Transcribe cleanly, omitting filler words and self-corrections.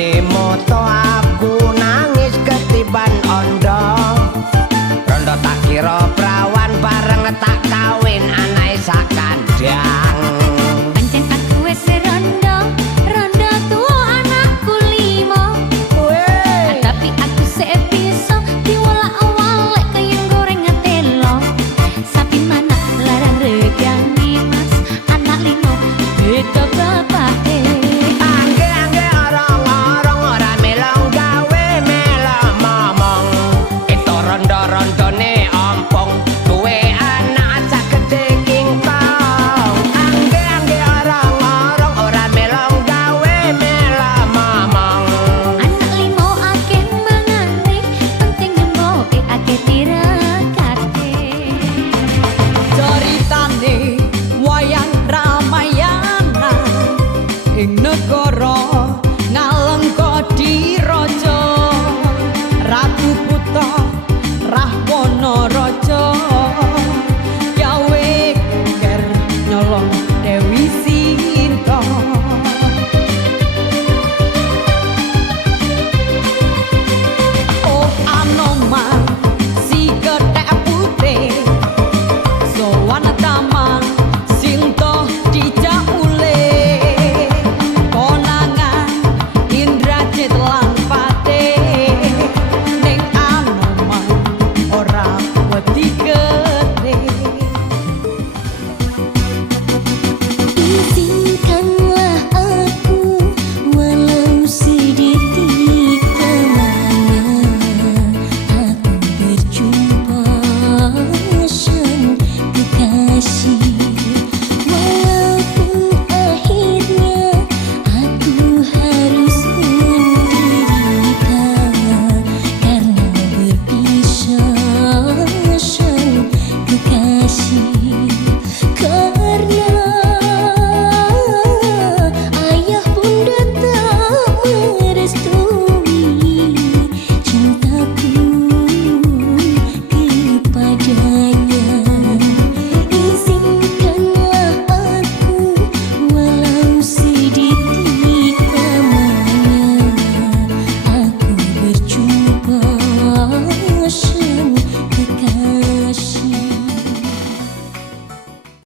Wadine moto aku nangis ketiban ondo. Rondo tak kira prawan bareng tak kawin anae sak kandang. Pancen aku wis rondo, rondo tuwa anakku 5. Tapi aku sik bisa diwolak-walik kaya goreng telo. Sapi mana larang regane mas, anak 5 beda